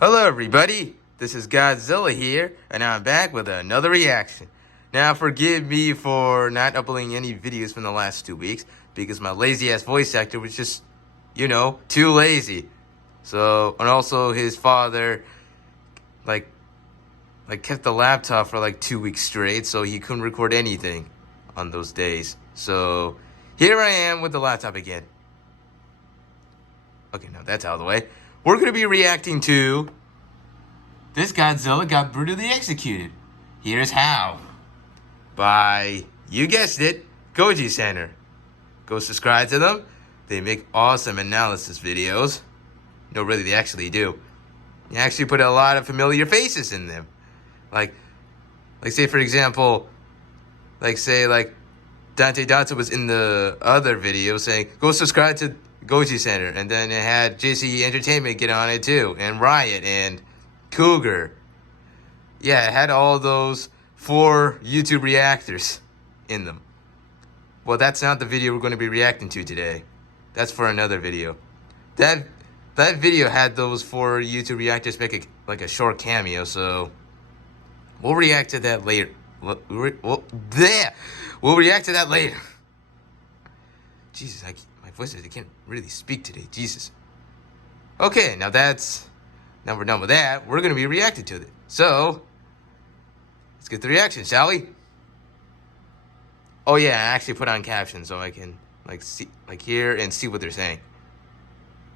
Hello everybody, this is Godzilla here, and I'm back with another reaction. Now forgive me for not uploading any videos from the last 2 weeks, because my lazy ass voice actor was just, too lazy. So, and also his father, like kept the laptop for like 2 weeks straight, so he couldn't record anything on those days. So, here I am with the laptop again. Okay, now that's out of the way. We're going to be reacting to This Godzilla Got Brutally Executed. Here's how. By, you guessed it, Goji Center. Go subscribe to them. They make awesome analysis videos. No, really, they actually do. They actually put a lot of familiar faces in them. Like say, for example, Dante was in the other video saying, go subscribe to Goji Center. And then it had JC Entertainment get on it too. And Riot and Cougar. Yeah, it had all those 4 YouTube reactors in them. Well, that's not the video we're going to be reacting to today. That's for another video. That video had those 4 YouTube reactors make a short cameo, so we'll react to that later. We'll react to that later. Jesus, my voice, I can't really speak today. Jesus. Okay, now we're done with that. We're gonna be reacting to it. So let's get the reaction, shall we? Oh yeah, I actually put on captions so I can hear and see what they're saying.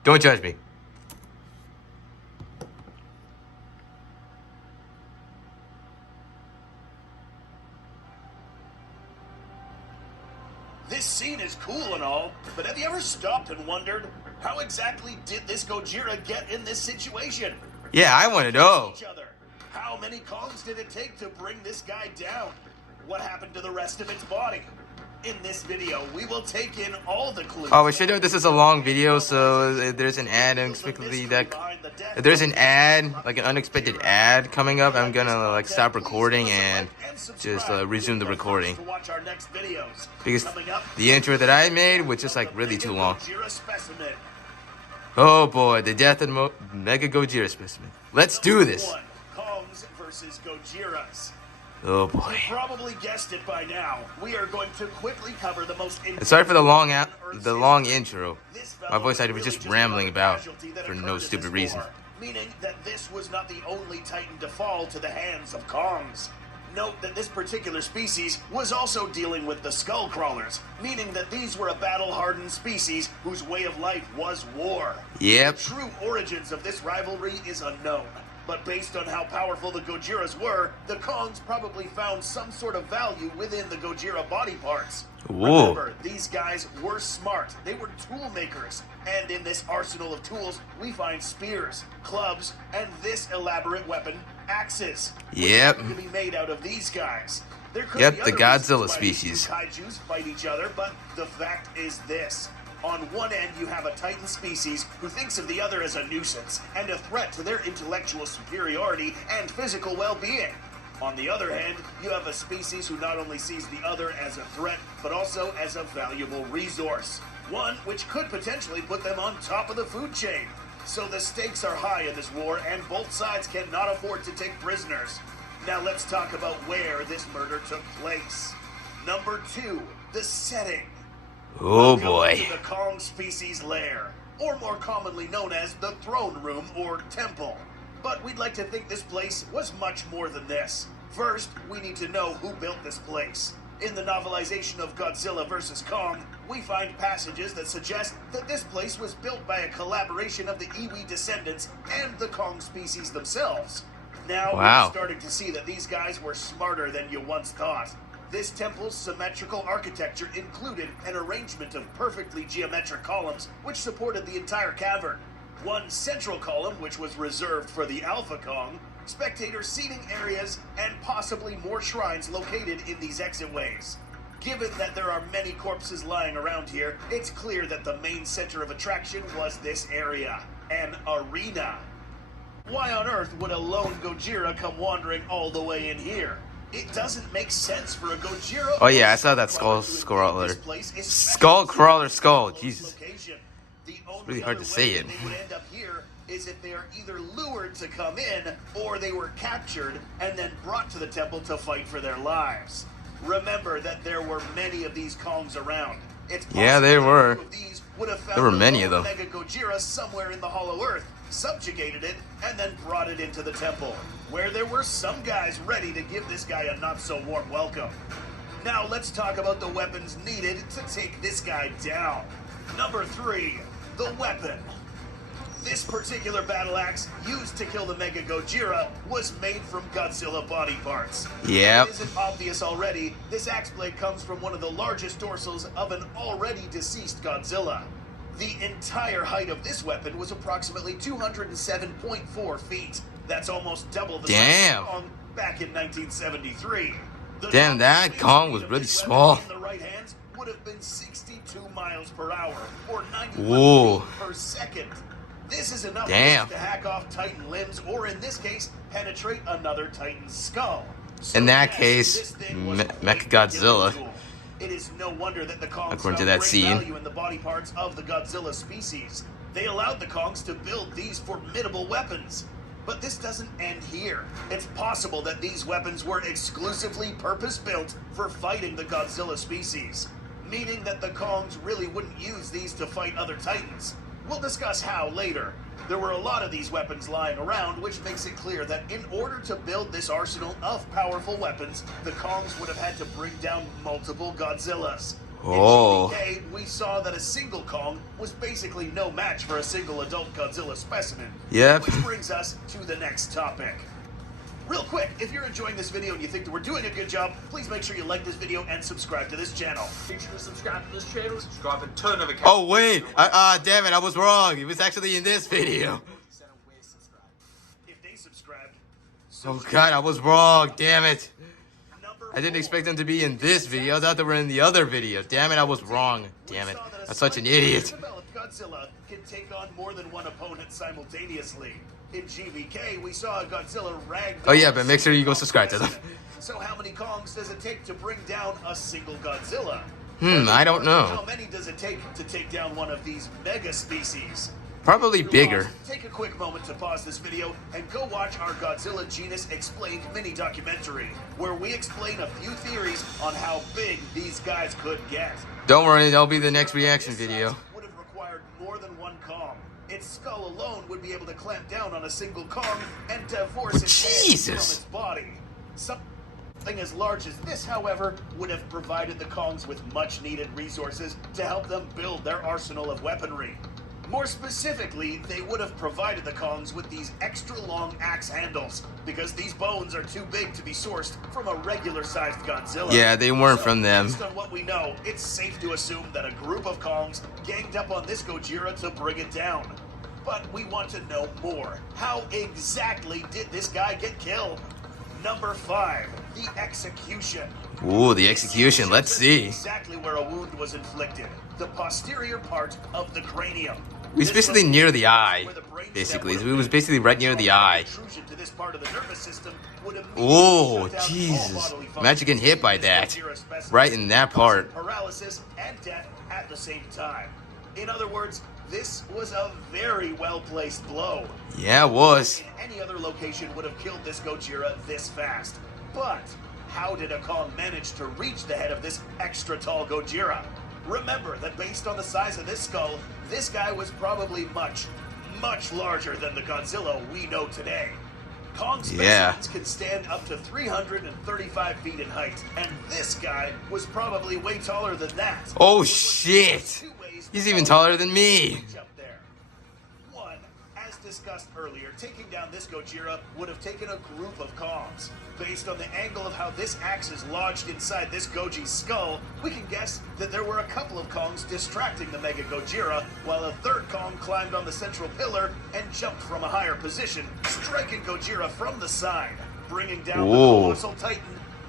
Don't judge me. This scene is cool and all, but have you ever stopped and wondered, how exactly did this Gojira get in this situation? Yeah, I want to know. How many Kongs did it take to bring this guy down? What happened to the rest of its body? In this video, we will take in all the clues. Oh, I should know this is a long video, so if there's an ad unexpectedly if there's an ad, like an unexpected ad coming up, I'm gonna stop recording and just resume the recording. Because the intro that I made was just really too long. Oh boy, the death of Mega Gojira specimen. Let's do this. Kongs versus Gojiras. Oh boy. You probably guessed it by now. We are going to quickly cover the most. Sorry for the long intro. My voice actor was just rambling about for no stupid reason. Meaning that this was not the only Titan to fall to the hands of Kongs. Note that this particular species was also dealing with the skull crawlers, meaning that these were a battle-hardened species whose way of life was war. Yep. The true origins of this rivalry is unknown. But based on how powerful the Gojiras were, the Kongs probably found some sort of value within the Gojira body parts. Whoa. Remember, these guys were smart. They were tool makers. And in this arsenal of tools, we find spears, clubs, and this elaborate weapon, axes. Yep. Which to be made out of these guys. There could Yep, be the other Godzilla reasons why species. these two kaijus fight each other, but the fact is this. On one end, you have a Titan species who thinks of the other as a nuisance and a threat to their intellectual superiority and physical well-being. On the other hand, you have a species who not only sees the other as a threat, but also as a valuable resource. One which could potentially put them on top of the food chain. So the stakes are high in this war, and both sides cannot afford to take prisoners. Now let's talk about where this murder took place. Number 2, the setting. Oh boy. The Kong species lair, or more commonly known as the throne room or temple. But we'd like to think this place was much more than this. First, we need to know who built this place. In the novelization of Godzilla vs. Kong, we find passages that suggest that this place was built by a collaboration of the Iwi descendants and the Kong species themselves. Now we're starting to see that these guys were smarter than you once thought. This temple's symmetrical architecture included an arrangement of perfectly geometric columns which supported the entire cavern. One central column which was reserved for the Alpha Kong, spectator seating areas, and possibly more shrines located in these exitways. Given that there are many corpses lying around here, it's clear that the main center of attraction was this area, an arena. Why on earth would a lone Gojira come wandering all the way in here? It doesn't make sense for a Gojira. Oh yeah, I saw that skull crawler. Skull crawler skull. Jesus. The only really hard other to say way it. that they would end up here is if they are either lured to come in or they were captured and then brought to the temple to fight for their lives. Remember that there were many of these Kongs around. It's Yeah, there possible were. a few of these would have found There were the many of lone them. Mega Gojira somewhere in the Hollow Earth, subjugated it, and then brought it into the temple, where there were some guys ready to give this guy a not-so-warm welcome. Now let's talk about the weapons needed to take this guy down. Number 3, the weapon. This particular battle axe used to kill the Mega Gojira was made from Godzilla body parts. Yep. If it isn't obvious already, this axe blade comes from one of the largest dorsals of an already deceased Godzilla. The entire height of this weapon was approximately 207.4 feet. That's almost double the size of Kong back in 1973. The Damn, that top Kong speed was of really this small. weapon in the right hands would have been 62 miles per hour, or 91 Whoa. feet per second. This is enough Damn. to hack off Titan limbs, or in this case, penetrate another Titan's skull. So In that yes, case, this thing was quite Mechagodzilla. a killing tool. It is no wonder that the Kongs According to found that great scene. value in the body parts of the Godzilla species. They allowed the Kongs to build these formidable weapons. But this doesn't end here. It's possible that these weapons were exclusively purpose-built for fighting the Godzilla species, meaning that the Kongs really wouldn't use these to fight other Titans. We'll discuss how later. There were a lot of these weapons lying around, which makes it clear that in order to build this arsenal of powerful weapons, the Kongs would have had to bring down multiple Godzillas. Oh. In GBK, we saw that a single Kong was basically no match for a single adult Godzilla specimen. Yep. Which brings us to the next topic. Real quick, if you're enjoying this video and you think that we're doing a good job, please make sure you like this video and subscribe to this channel. Make sure to subscribe to this channel, subscribe and turn notifications. Oh wait, damn it, I was wrong. It was actually in this video. If they subscribed, Oh god, I was wrong. Damn it. number I didn't 4. expect them to be in this video. I thought they were in the other video. Damn it, I was wrong. Damn it. I'm such an idiot. Developed Godzilla can take on more than one opponent simultaneously. In GBK, we saw a Godzilla ragdoll. Oh yeah, but make sure you go subscribe to them. So how many Kongs does it take to bring down a single Godzilla? I don't know. How many does it take to take down one of these mega species? Probably bigger. Take a quick moment to pause this video and go watch our Godzilla Genus Explained mini documentary, where we explain a few theories on how big these guys could get. Don't worry, that'll be the next reaction video. Would have required more than one Kong. Its skull alone would be able to clamp down on a single Kong and divorce its head from Jesus. its body. Something as large as this, however, would have provided the Kongs with much needed resources to help them build their arsenal of weaponry. More specifically, they would have provided the Kongs with these extra long axe handles, because these bones are too big to be sourced from a regular-sized Godzilla. Yeah, they weren't So, from them. Based on what we know, it's safe to assume that a group of Kongs ganged up on this Gojira to bring it down. But we want to know more. How exactly did this guy get killed? Number 5, the execution. Ooh, the execution. Let's see. Exactly where a wound was inflicted. The posterior part of the cranium. It was basically near the eye. Basically, it was basically right near the eye. Intrusion to this part of the nervous system would immediately Oh, shut down all Jesus. bodily function. Imagine getting hit by that. Gojira specimen, Right in that part. causing paralysis and death at the same time. In other words, this was a very well-placed blow. Yeah, it was. In any other location would have killed this Gojira this fast. But how did a Kong manage to reach the head of this extra tall Gojira? Remember that based on the size of this skull, this guy was probably much, much larger than the Godzilla we know today. Kong Yeah. specimens can stand up to 335 feet in height, and this guy was probably way taller than that. Oh, Which was shit. two ways He's to even follow taller than me. reach up there. One, as discussed earlier, taking down this Gojira would have taken a group of Kongs. Based on the angle of how this axe is lodged inside this Goji's skull, we can guess that there were a couple of Kongs distracting the Mega Gojira, while a third Kong climbed on the central pillar and jumped from a higher position, striking Gojira from the side, bringing down the Whoa. colossal Titan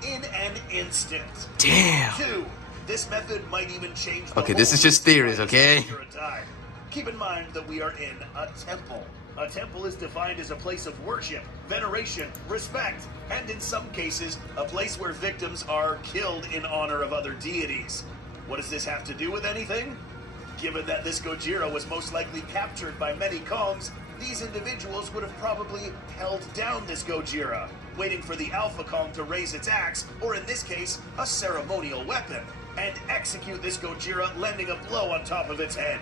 in an instant. Damn. 2. This method might even change the Okay, this whole is just theories, reason why okay? this Gojira died. Keep in mind that we are in a temple. A temple is defined as a place of worship, veneration, respect, and in some cases, a place where victims are killed in honor of other deities. What does this have to do with anything? Given that this Gojira was most likely captured by many Kongs, these individuals would have probably held down this Gojira, waiting for the Alpha Kong to raise its axe, or in this case, a ceremonial weapon, and execute this Gojira, landing a blow on top of its head.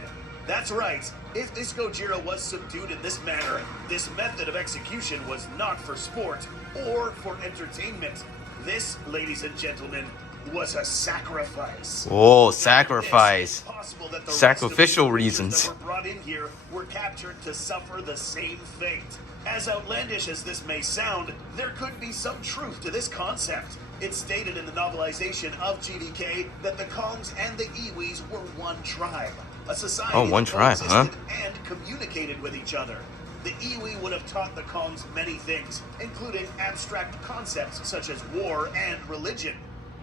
That's right, if this Gojira was subdued in this manner, this method of execution was not for sport or for entertainment. This, ladies and gentlemen, was a sacrifice. Oh, sacrifice. It's possible that the Sacrificial rest of the reasons. that were brought in here were captured to suffer the same fate. As outlandish as this may sound, there could be some truth to this concept. It's stated in the novelization of GDK that the Kongs and the Iwis were one tribe, a society Oh, one that tribe, huh? coexisted and communicated with each other. The Iwi would have taught the Kongs many things, including abstract concepts such as war and religion.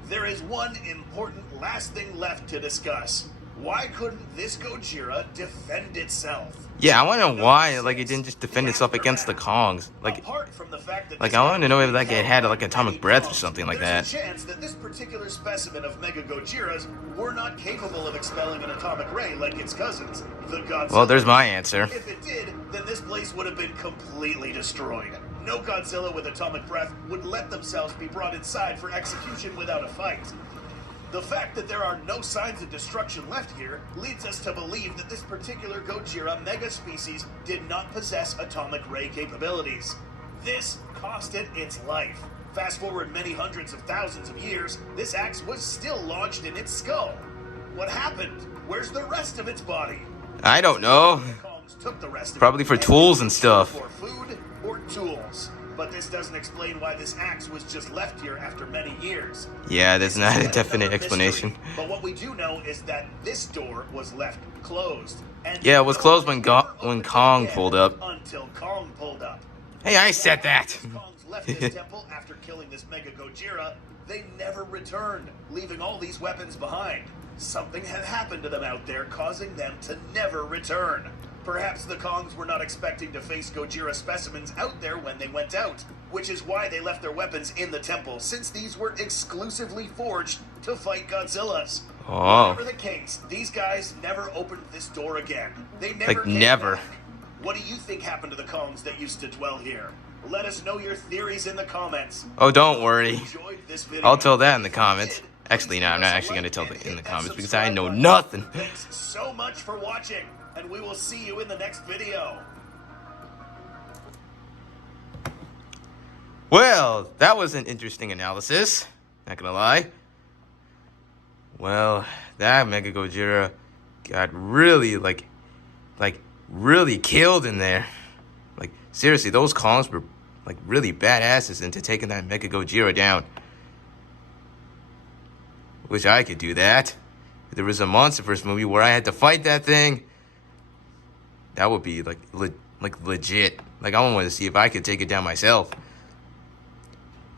There is one important last thing left to discuss. Why couldn't this Gojira defend itself? Yeah, I want to know why, like, it didn't just defend itself against the Kongs. Like, Apart from the fact that like this I want to know if, guy like, it had, like, held atomic many breath or Kongs, something like there's that. a chance that this particular specimen of Mega Gojiras were not capable of expelling an atomic ray like its cousins, the Godzilla. Well, there's my answer. If it did, then this place would have been completely destroyed. No Godzilla with atomic breath would let themselves be brought inside for execution without a fight. The fact that there are no signs of destruction left here leads us to believe that this particular Gojira mega species did not possess atomic ray capabilities. This cost it its life. Fast forward many hundreds of thousands of years, this axe was still lodged in its skull. What happened? Where's the rest of its body? I don't know. The Kongs took the rest of Probably it for tools and stuff. For food or tools. But this doesn't explain why this axe was just left here after many years. Yeah, there's not a Yet definite another explanation. mystery. But what we do know is that this door was left closed. And Yeah, it was no closed one when ever when opened it Kong again pulled up. Until Kong pulled up. Hey, I said that. As Kongs left this temple after killing this Mega Gojira, they never returned, leaving all these weapons behind. Something had happened to them out there, causing them to never return. Perhaps the Kongs were not expecting to face Gojira specimens out there when they went out, which is why they left their weapons in the temple, since these were exclusively forged to fight Godzillas. Oh. Whatever the case, these guys never opened this door again. They never Like, came never. back. What do you think happened to the Kongs that used to dwell here? Let us know your theories in the comments. Oh, don't worry. Enjoyed this video. I'll tell that in the If you comments. did, Actually, please no, I'm give not us a actually going like to tell and it in the hit that comments because I subscribe know button. nothing. Thanks so much for watching, and we will see you in the next video. Well, that was an interesting analysis. Not gonna lie. Well, that Mega Gojira got really, like really killed in there. Like, seriously, those Kongs were, like, really badasses into taking that Mega Gojira down. Wish I could do that. If there was a Monsterverse movie where I had to fight that thing, that would be, like legit. Like, I wanted to see if I could take it down myself.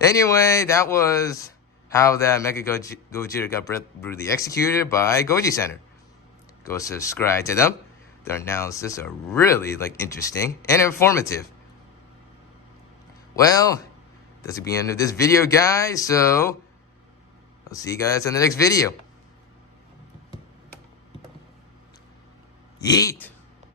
Anyway, that was how that Mega Gojira got brutally executed by Goji Center. Go subscribe to them. Their analysis are really, like, interesting and informative. Well, that's the end of this video, guys. So, I'll see you guys in the next video. Yeet!